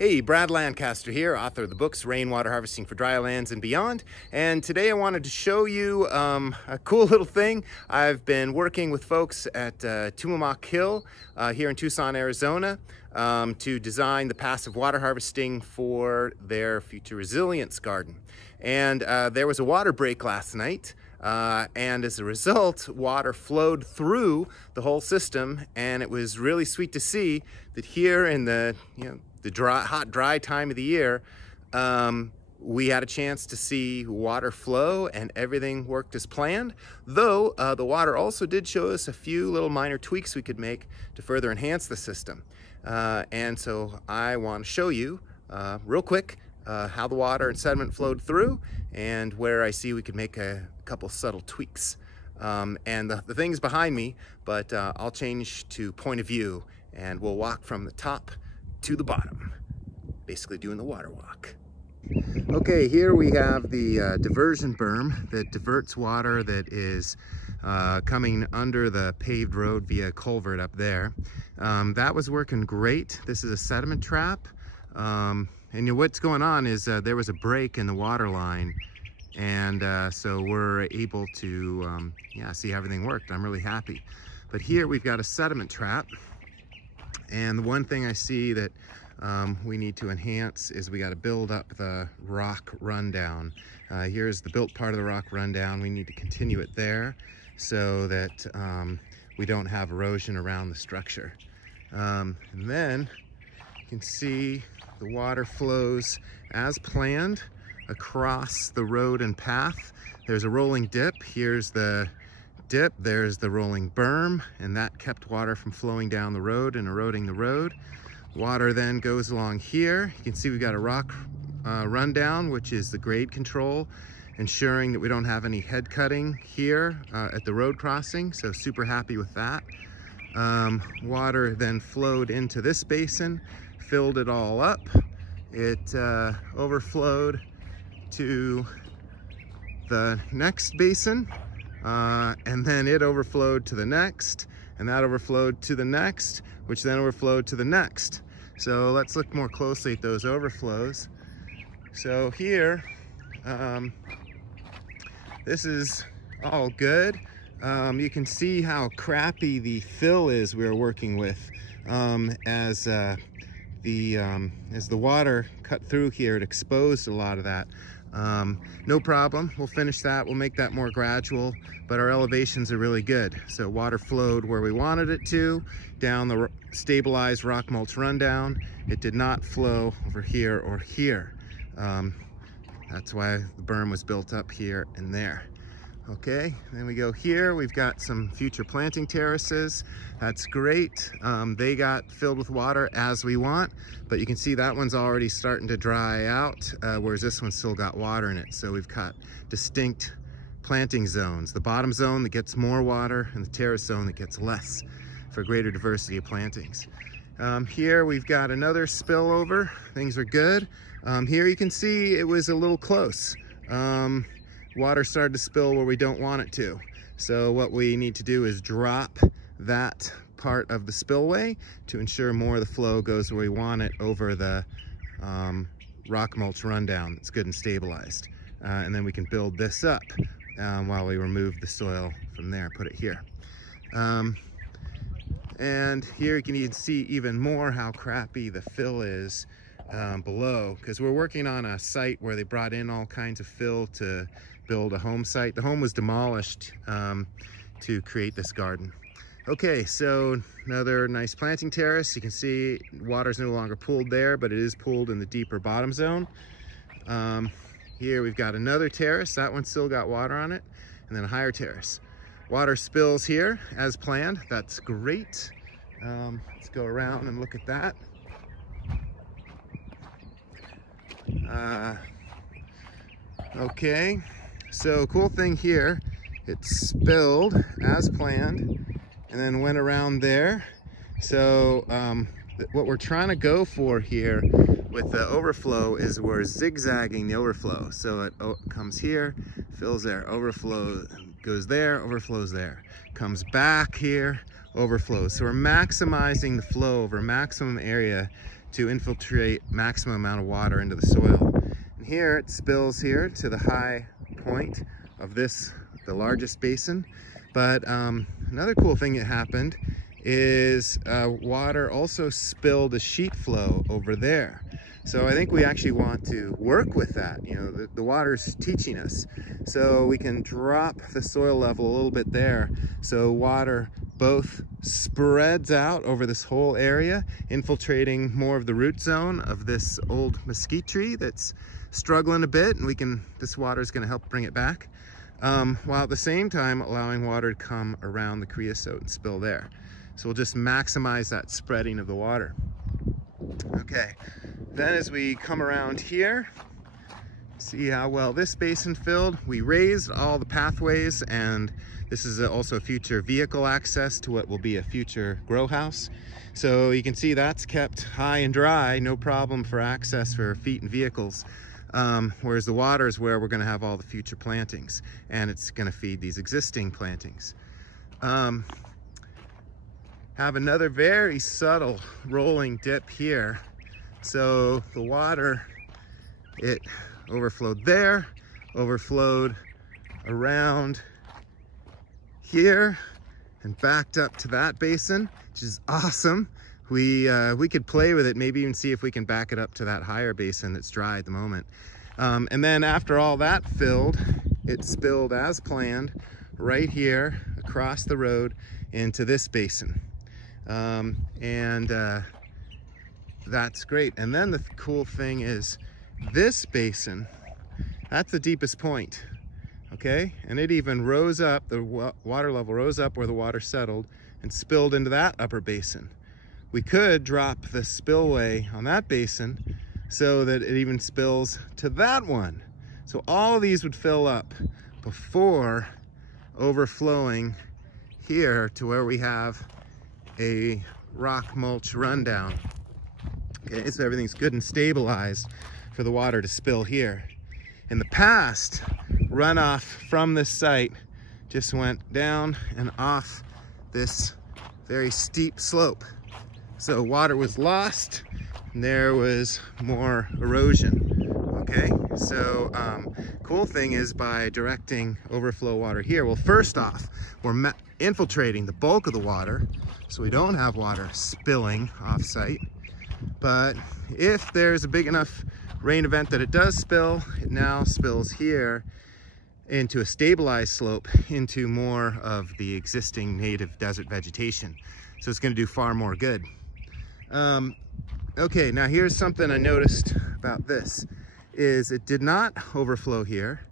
Hey, Brad Lancaster here, author of the books Rainwater Harvesting for Dry Lands and Beyond. And today I wanted to show you a cool little thing. I've been working with folks at Tumamoc Hill here in Tucson, Arizona to design the passive water harvesting for their future resilience garden. And there was a water break last night. And as a result, water flowed through the whole system, and it was really sweet to see that here in the hot, dry time of the year, we had a chance to see water flow and everything worked as planned. Though the water also did show us a few little minor tweaks we could make to further enhance the system. And so I want to show you real quick how the water and sediment flowed through and where I see we could make a couple subtle tweaks. And the thing's behind me, but I'll change to point of view and we'll walk from the top to the bottom, basically doing the water walk. Okay, here we have the diversion berm that diverts water that is coming under the paved road via a culvert up there. That was working great. This is a sediment trap. And what's going on is there was a break in the water line, and so we're able to see everything worked. I'm really happy. But here we've got a sediment trap, and the one thing I see that we need to enhance is we got to build up the rock rundown. Here's the built part of the rock rundown. We need to continue it there so that we don't have erosion around the structure. And then you can see the water flows as planned across the road and path. There's a rolling dip. Here's the dip. There's the rolling berm, and that kept water from flowing down the road and eroding the road. Water then goes along here. You can see we've got a rock rundown, which is the grade control, ensuring that we don't have any head cutting here at the road crossing. So super happy with that. Water then flowed into this basin, filled it all up. It overflowed to the next basin, and then it overflowed to the next, and that overflowed to the next, which then overflowed to the next. So let's look more closely at those overflows. So here, this is all good. You can see how crappy the fill is we were working with as the water cut through here. It exposed a lot of that. No problem, we'll finish that. We'll make that more gradual, but our elevations are really good. So water flowed where we wanted it to, down the stabilized rock mulch rundown. It did not flow over here or here. That's why the berm was built up here and there. Okay, then we go here. We've got some future planting terraces. That's great. They got filled with water as we want, but you can see that one's already starting to dry out, whereas this one's still got water in it. So we've got distinct planting zones. The bottom zone that gets more water and the terrace zone that gets less for greater diversity of plantings. Here we've got another spillover. Things are good. Here you can see it was a little close. Water started to spill where we don't want it to. So what we need to do is drop that part of the spillway to ensure more of the flow goes where we want it over the rock mulch rundown that's good and stabilized. And then we can build this up while we remove the soil from there, put it here. And here you can even see even more how crappy the fill is below, because we're working on a site where they brought in all kinds of fill to build a home site. The home was demolished to create this garden. Okay, so another nice planting terrace. You can see water's no longer pooled there, but it is pooled in the deeper bottom zone. Here we've got another terrace. That one's still got water on it, and then a higher terrace. Water spills here as planned. That's great. Let's go around and look at that. Okay, so cool thing here, it spilled as planned and then went around there. So what we're trying to go for here with the overflow is we're zigzagging the overflow. So it comes here, fills there, overflows, goes there, overflows there, comes back here, overflows. So we're maximizing the flow over a maximum area to infiltrate maximum amount of water into the soil. And here it spills here to the high point of this, the largest basin. But another cool thing that happened is water also spilled a sheet flow over there. So I think we actually want to work with that. You know, the water's teaching us. So we can drop the soil level a little bit there. So water both spreads out over this whole area, infiltrating more of the root zone of this old mesquite tree that's struggling a bit, and this water is going to help bring it back. While at the same time allowing water to come around the creosote and spill there. So we'll just maximize that spreading of the water. Okay, then as we come around here, see how well this basin filled. We raised all the pathways, and this is also a future vehicle access to what will be a future grow house. So you can see that's kept high and dry, no problem for access for feet and vehicles. Whereas the water is where we're going to have all the future plantings, and it's going to feed these existing plantings. Have another very subtle rolling dip here. So the water, it overflowed there, overflowed around here, and backed up to that basin, which is awesome. We could play with it, maybe even see if we can back it up to that higher basin that's dry at the moment. And then after all that filled, it spilled as planned right here across the road into this basin. That's great. And then the cool thing is this basin, that's the deepest point, okay? And it even rose up, the water level rose up where the water settled and spilled into that upper basin. We could drop the spillway on that basin so that it even spills to that one. So all of these would fill up before overflowing here to where we have a rock mulch rundown. Okay, so everything's good and stabilized for the water to spill here. In the past, runoff from this site just went down and off this very steep slope. So water was lost, and there was more erosion. Okay, so cool thing is by directing overflow water here, well, first off, we're infiltrating the bulk of the water, so we don't have water spilling off site. But if there's a big enough rain event that it does spill, it now spills here into a stabilized slope into more of the existing native desert vegetation. So it's going to do far more good. Okay, now here's something I noticed about this, is it did not overflow here,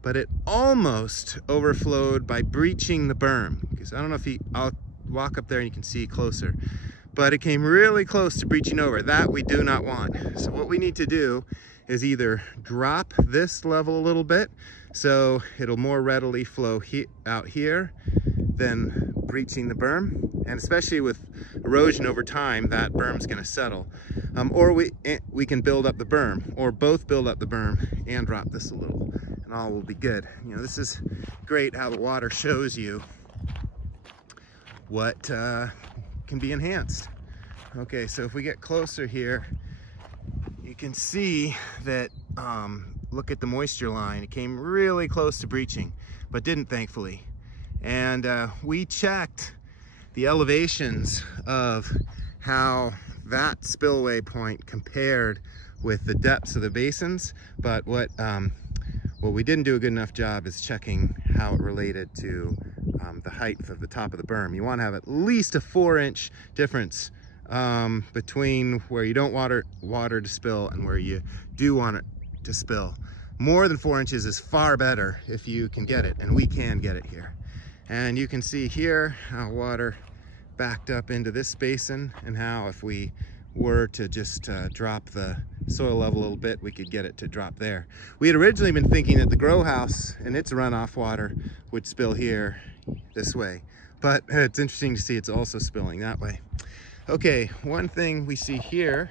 but it almost overflowed by breaching the berm. Because I don't know if I'll walk up there and you can see closer, but it came really close to breaching over. That we do not want. So what we need to do is either drop this level a little bit so it'll more readily flow out here than breaching the berm, and especially with erosion over time, that berm's going to settle. Or we can build up the berm, or both build up the berm and drop this a little, and all will be good. You know, this is great how the water shows you what can be enhanced. Okay, so if we get closer here, you can see that, look at the moisture line. It came really close to breaching, but didn't, thankfully. And we checked the elevations of how that spillway point compared with the depths of the basins, but what we didn't do a good enough job is checking how it related to the height of the top of the berm. You want to have at least a 4-inch difference between where you don't want water to spill and where you do want it to spill. More than 4 inches is far better if you can get it, and we can get it here. And you can see here how water backed up into this basin, and how if we were to just drop the soil level a little bit, we could get it to drop there. We had originally been thinking that the grow house and its runoff water would spill here this way, but it's interesting to see it's also spilling that way. Okay, one thing we see here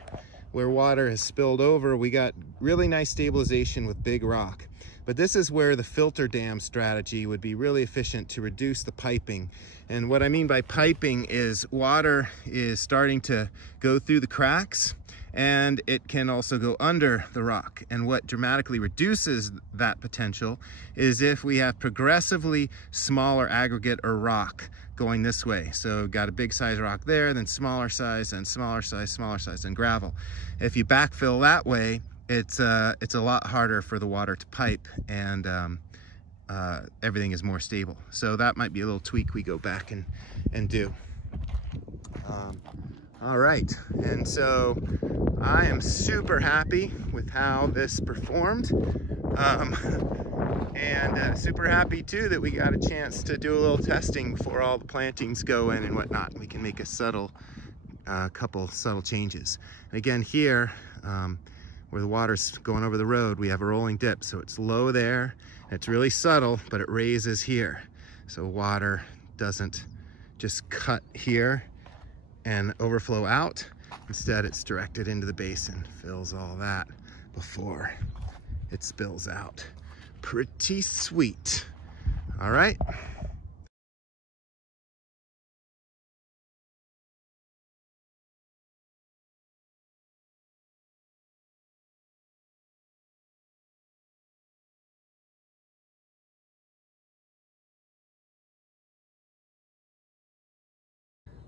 where water has spilled over, we got really nice stabilization with big rock. But this is where the filter dam strategy would be really efficient to reduce the piping. And what I mean by piping is water is starting to go through the cracks, and it can also go under the rock. And what dramatically reduces that potential is if we have progressively smaller aggregate or rock going this way. So got a big size rock there, then smaller size, and smaller size, and gravel. If you backfill that way, it's a lot harder for the water to pipe, and everything is more stable. So that might be a little tweak we go back and do. All right, and so I am super happy with how this performed, and super happy too that we got a chance to do a little testing before all the plantings go in and whatnot. We can make a couple subtle changes. And again here, where the water's going over the road, we have a rolling dip, so it's low there, it's really subtle, but it raises here. So water doesn't just cut here and overflow out. Instead, it's directed into the basin, fills all that before it spills out. Pretty sweet. All right.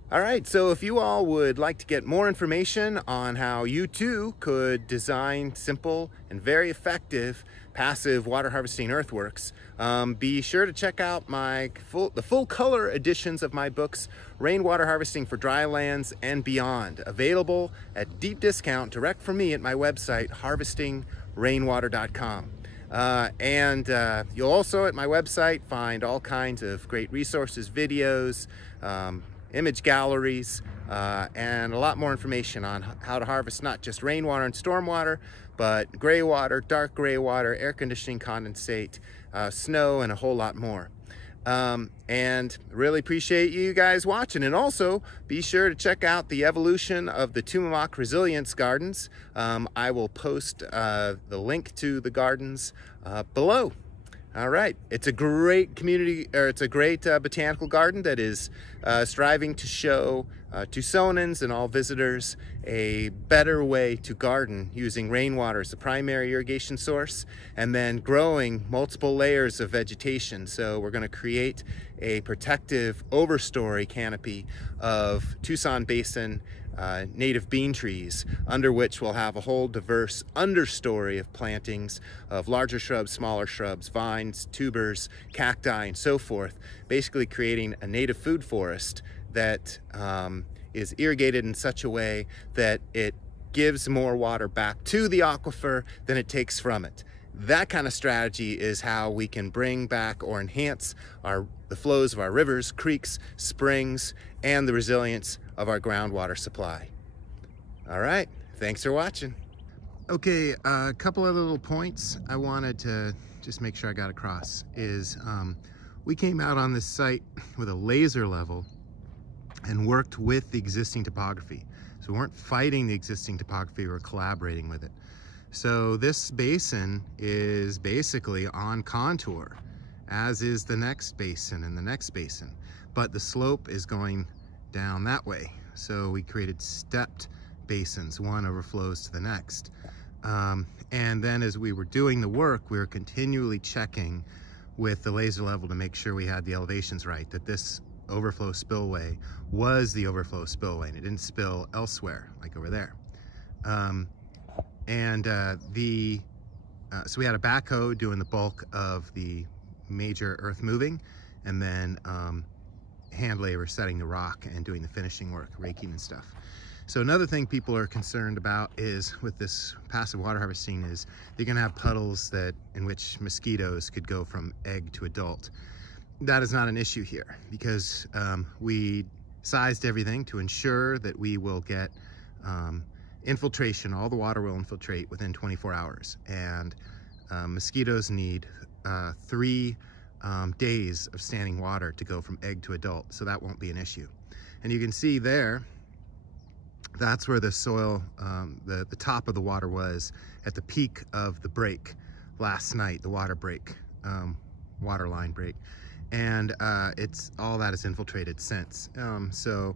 All right, so if you all would like to get more information on how you too could design simple and very effective passive water harvesting earthworks, be sure to check out the full color editions of my books, Rainwater Harvesting for Drylands and Beyond, available at deep discount direct from me at my website, harvestingrainwater.com. You'll also at my website find all kinds of great resources, videos, image galleries, and a lot more information on how to harvest not just rainwater and stormwater, but greywater, dark greywater, air conditioning, condensate, snow, and a whole lot more. And really appreciate you guys watching. And also be sure to check out the evolution of the Tumamoc Resilience Gardens. I will post the link to the gardens below. All right, it's a great community, or it's a great botanical garden that is striving to show Tucsonans and all visitors a better way to garden using rainwater as the primary irrigation source, and then growing multiple layers of vegetation. So we're going to create a protective overstory canopy of Tucson Basin native bean trees, under which we'll have a whole diverse understory of plantings of larger shrubs, smaller shrubs, vines, tubers, cacti, and so forth, basically creating a native food forest that is irrigated in such a way that it gives more water back to the aquifer than it takes from it. That kind of strategy is how we can bring back or enhance the flows of our rivers, creeks, springs, and the resilience of our groundwater supply. All right, thanks for watching. Okay, a couple of little points I wanted to just make sure I got across is we came out on this site with a laser level and worked with the existing topography. So we weren't fighting the existing topography, we were collaborating with it. So this basin is basically on contour, as is the next basin and the next basin, but the slope is going down that way. So we created stepped basins, one overflows to the next. And then as we were doing the work, we were continually checking with the laser level to make sure we had the elevations right, that this overflow spillway was the overflow spillway and it didn't spill elsewhere, like over there. So we had a backhoe doing the bulk of the major earth moving, and then hand labor setting the rock and doing the finishing work, raking and stuff. So another thing people are concerned about is with this passive water harvesting is they're gonna have puddles in which mosquitoes could go from egg to adult. That is not an issue here because we sized everything to ensure that we will get infiltration. All the water will infiltrate within 24 hours. And mosquitoes need 3 days of standing water to go from egg to adult. So that won't be an issue. And you can see there, that's where the soil, the top of the water was at the peak of the break last night, the water break, water line break. And all that is infiltrated since. So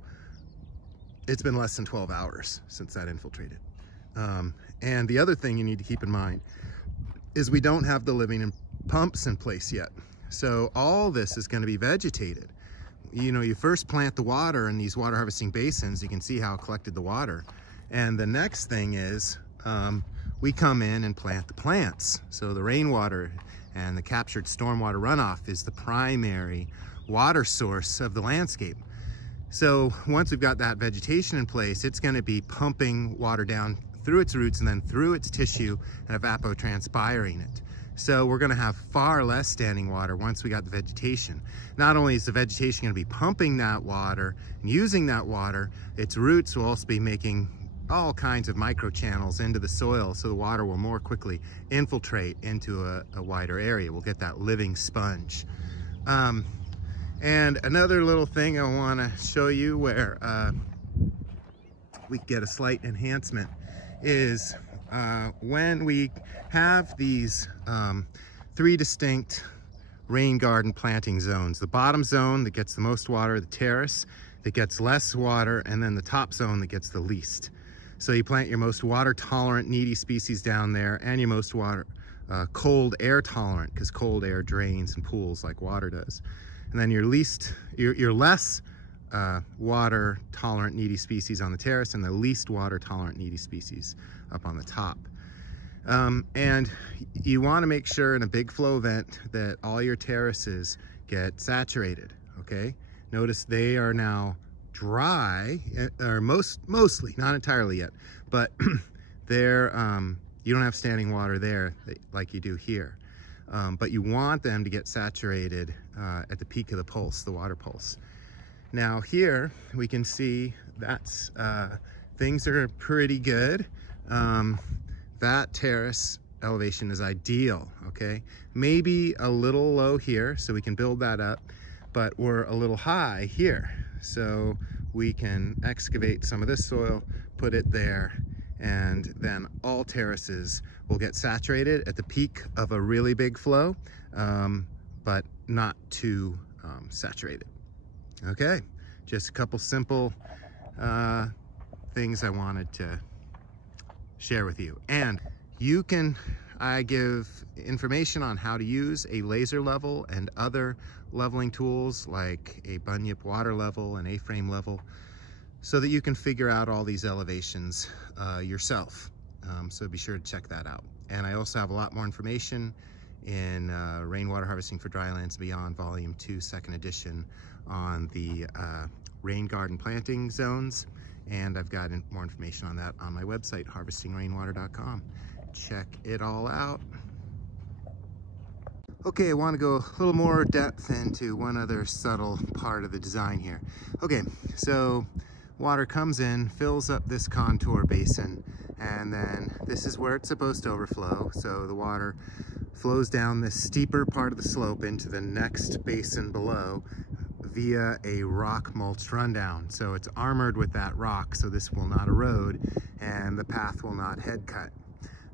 it's been less than 12 hours since that infiltrated. And the other thing you need to keep in mind is we don't have the living pumps in place yet. So all this is going to be vegetated. You know, you first plant the water in these water harvesting basins. You can see how it collected the water. And the next thing is we come in and plant the plants. So the rainwater and the captured stormwater runoff is the primary water source of the landscape. So once we've got that vegetation in place, it's going to be pumping water down through its roots and then through its tissue and evapotranspiring it. So we're going to have far less standing water once we got the vegetation. Not only is the vegetation going to be pumping that water and using that water, its roots will also be making all kinds of microchannels into the soil, so the water will more quickly infiltrate into a wider area. We'll get that living sponge. And another little thing I want to show you where we get a slight enhancement is when we have these 3 distinct rain garden planting zones. The bottom zone that gets the most water, the terrace that gets less water, and then the top zone that gets the least. So you plant your most water tolerant needy species down there, and your most water cold air tolerant, because cold air drains and pools like water does. And then your less water tolerant needy species on the terrace, and the least water tolerant needy species up on the top. And you want to make sure in a big flow event that all your terraces get saturated. Okay, notice they are now dry, or mostly, not entirely yet, but they're you don't have standing water there like you do here. But you want them to get saturated at the peak of the pulse, the water pulse. Now here we can see that's things are pretty good. That terrace elevation is ideal, okay? Maybe a little low here, so we can build that up, but we're a little high here. So we can excavate some of this soil, put it there, and then all terraces will get saturated at the peak of a really big flow, but not too saturated. Okay, just a couple simple things I wanted to share with you. And I give information on how to use a laser level and other leveling tools like a bunyip water level and A-frame level, so that you can figure out all these elevations yourself. So be sure to check that out. And I also have a lot more information in Rainwater Harvesting for Drylands Beyond Volume 2, 2nd edition, on the rain garden planting zones. And I've got more information on that on my website, harvestingrainwater.com. Check it all out. Okay, I want to go a little more depth into one other subtle part of the design here. Okay, so water comes in, fills up this contour basin, and then this is where it's supposed to overflow. So the water flows down this steeper part of the slope into the next basin below via a rock mulched rundown. So it's armored with that rock, so this will not erode and the path will not head cut.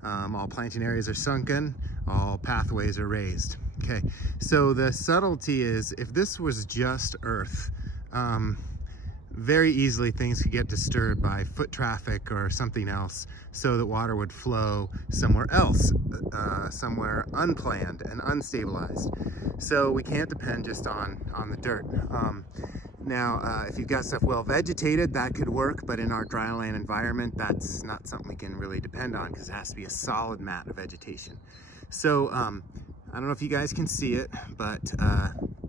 All planting areas are sunken, all pathways are raised. Okay, so the subtlety is, if this was just earth, very easily things could get disturbed by foot traffic or something else, so that water would flow somewhere else, somewhere unplanned and unstabilized. So we can't depend just on the dirt. Now, if you've got stuff well vegetated, that could work, but in our dryland environment, that's not something we can really depend on, because it has to be a solid mat of vegetation. So I don't know if you guys can see it, but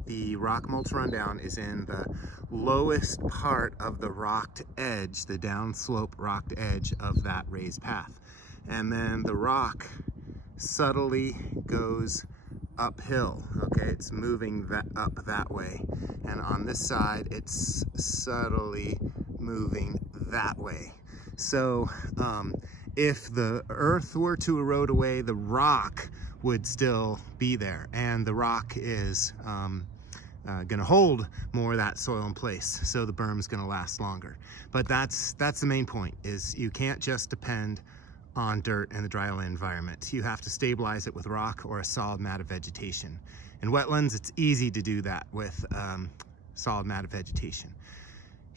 the rock mulch rundown is in the lowest part of the rocked edge, the downslope rocked edge of that raised path. And then the rock subtly goes uphill, okay? It's moving up that way. And on this side, it's subtly moving that way. So if the earth were to erode away, the rock would still be there, and the rock is gonna hold more of that soil in place, so the berm's gonna last longer. But that's the main point, is you can't just depend on dirt in the dryland environment. You have to stabilize it with rock or a solid mat of vegetation. In wetlands, it's easy to do that with solid mat of vegetation.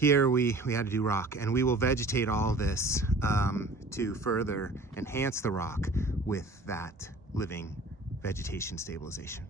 here we had to do rock, and we will vegetate all this to further enhance the rock with that living vegetation stabilization.